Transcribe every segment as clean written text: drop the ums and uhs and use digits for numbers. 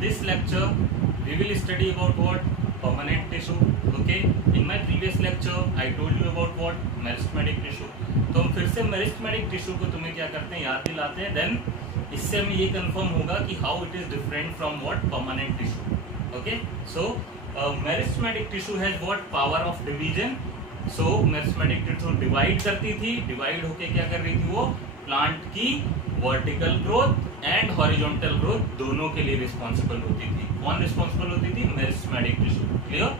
this lecture we will study about what? Permanent tissue. Okay, in my previous lecture I told you about what? Meristematic tissue. तो हम फिर से meristematic tissue को तुम्हें क्या करते हैं, याद दिलाते हैं. देन इससे हमें ये कंफर्म होगा कि how it is different from what? Permanent tissue. Okay, so meristematic tissue has what? Power of division. So meristematic tissue divide करती थी, डिवाइड होके क्या कर रही थी वो? प्लांट की vertical growth and horizontal growth दोनों के लिए रिस्पॉन्सिबल होती थी. कौन रिस्पॉन्सिबल होती थी? Meristematic tissue. Clear?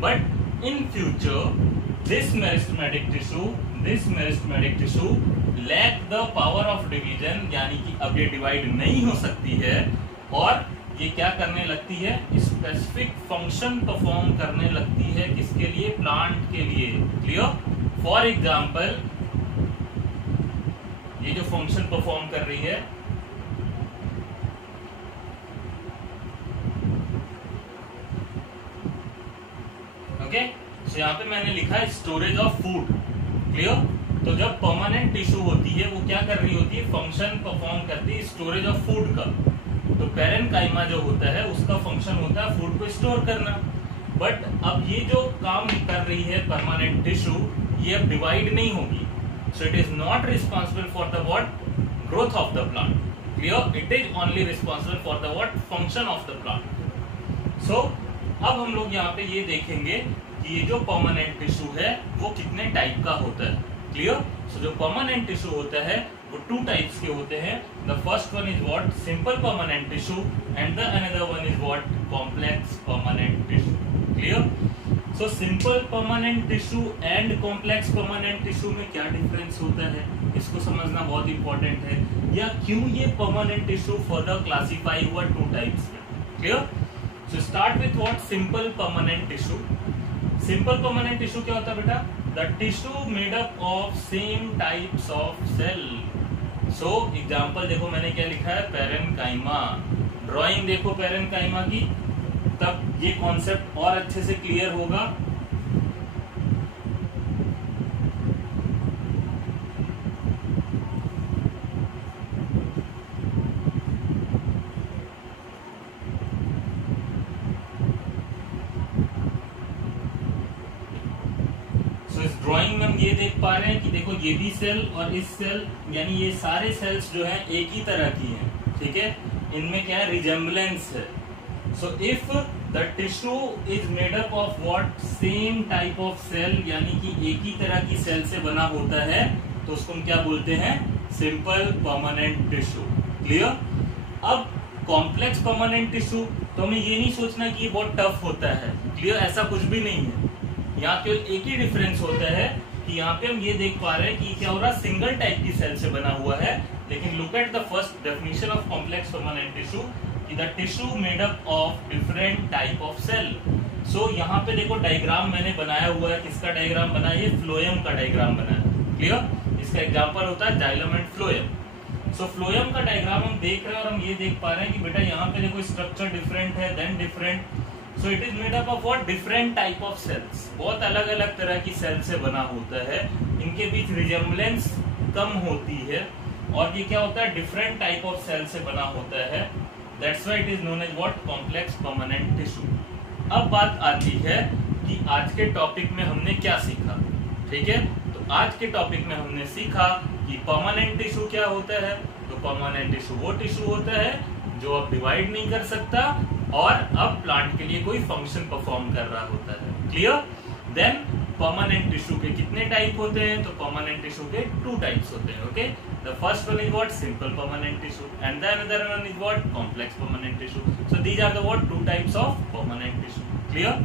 But in future this meristematic tissue lack the power of division, यानी कि अब ये डिवाइड नहीं हो सकती है और ये क्या करने लगती है? स्पेसिफिक फंक्शन परफॉर्म करने लगती है. किसके लिए? प्लांट के लिए. क्लियर? फॉर एग्जाम्पल ये जो फंक्शन परफॉर्म कर रही है, ओके, तो यहाँ पे मैंने लिखा है स्टोरेज ऑफ फूड. क्लियर? तो जब परमानेंट टिश्यू होती है वो क्या कर रही होती है? फंक्शन परफॉर्म करती है स्टोरेज ऑफ फूड का. तो पैरेन्काइमा जो होता है उसका फंक्शन होता है फूड को स्टोर करना. बट अब ये जो काम कर रही है परमानेंट टिश्यू, ये अब डिवाइड नहीं होगी. So it is not responsible for the what? Growth of the plant. Clear? It is only responsible for the what? Function of the plant. So अब हम लोग यहाँ पे ये देखेंगे कि ये जो परमानेंट टिश्यू है वो कितने टाइप का होता है. क्लियर? सो जो परमानेंट टिश्यू होता है वो टू टाइप्स के होते हैं. The first one is what? Simple permanent tissue and the another one is what? Complex permanent tissue. Clear? So simple permanent tissue and complex permanent tissue में क्या difference होता है, इसको समझना बहुत इंपॉर्टेंट है. या क्यों ये परमानेंट टिश्यू फर्दर क्लासिफाई हुआ टू टाइप्स में. Clear? So start with what? Simple permanent tissue. Simple permanent tissue क्या होता है बेटा? The tissue made up of same types of cell. So example देखो मैंने क्या लिखा है? पैरेन्काइमा. ड्राइंग देखो पैरेन्काइमा की, तब ये कॉन्सेप्ट और अच्छे से क्लियर होगा. ड्राइंग में हम ये देख पा रहे हैं कि देखो ये भी सेल और इस सेल, यानी ये सारे सेल्स जो हैं एक ही तरह की हैं. ठीक है? इनमें क्या है? रिजेम्बलेंस है. So if the tissue is made up of what? Same type of cell, यानी कि एक ही तरह की सेल से बना होता है, तो उसको हम क्या बोलते हैं? Simple permanent tissue. क्लियर? अब कॉम्प्लेक्स परमानेंट टिश्यू, तो हमें ये नहीं सोचना कि ये बहुत टफ होता है. क्लियर? ऐसा कुछ भी नहीं है. यहाँ केवल एक ही डिफरेंस होता है कि यहाँ पे हम ये देख पा रहे हैं कि क्या हो रहा है? सिंगल टाइप की सेल से बना हुआ है. लेकिन look at the first definition of complex permanent tissue कि the tissue made up of different type of cell. So यहाँ पे देखो डायग्राम मैंने बनाया हुआ है. किसका डायग्राम बना है? ये फ्लोएम का डायग्राम बना है. क्लियर? इसका एग्जाम्पल होता है xylem and phloem. So phloem का डायग्राम हम देख रहे हैं और हम ये देख पा रहे हैं कि बेटा यहाँ पे देखो स्ट्रक्चर डिफरेंट है, then different. So it is made up of what? Different type of cells. बहुत अलग अलग तरह की सेल से बना होता है. इनके बीच रिजेम्बलेंस कम होती है और ये क्या होता है? डिफरेंट टाइप ऑफ सेल से बना होता है. That's why it is known as what? Complex permanent tissue. अब बात आती है कि आज के टॉपिक में हमने क्या सीखा. ठीक है? तो आज के टॉपिक में हमने सीखा कि परमानेंट टिश्यू क्या होता है. तो परमानेंट टिश्यू वो टिश्यू होता है जो अब डिवाइड नहीं कर सकता और अब प्लांट के लिए कोई फंक्शन परफॉर्म कर रहा होता है. क्लियर? देन परमानेंट टिश्यू के कितने टाइप होते हैं? तो परमानेंट टिश्यू के टू टाइप्स होते हैं. Okay, the first one is what? Simple permanent tissue and the another one is what? Complex permanent tissue. So these are the what? Two types of permanent tissue. Clear?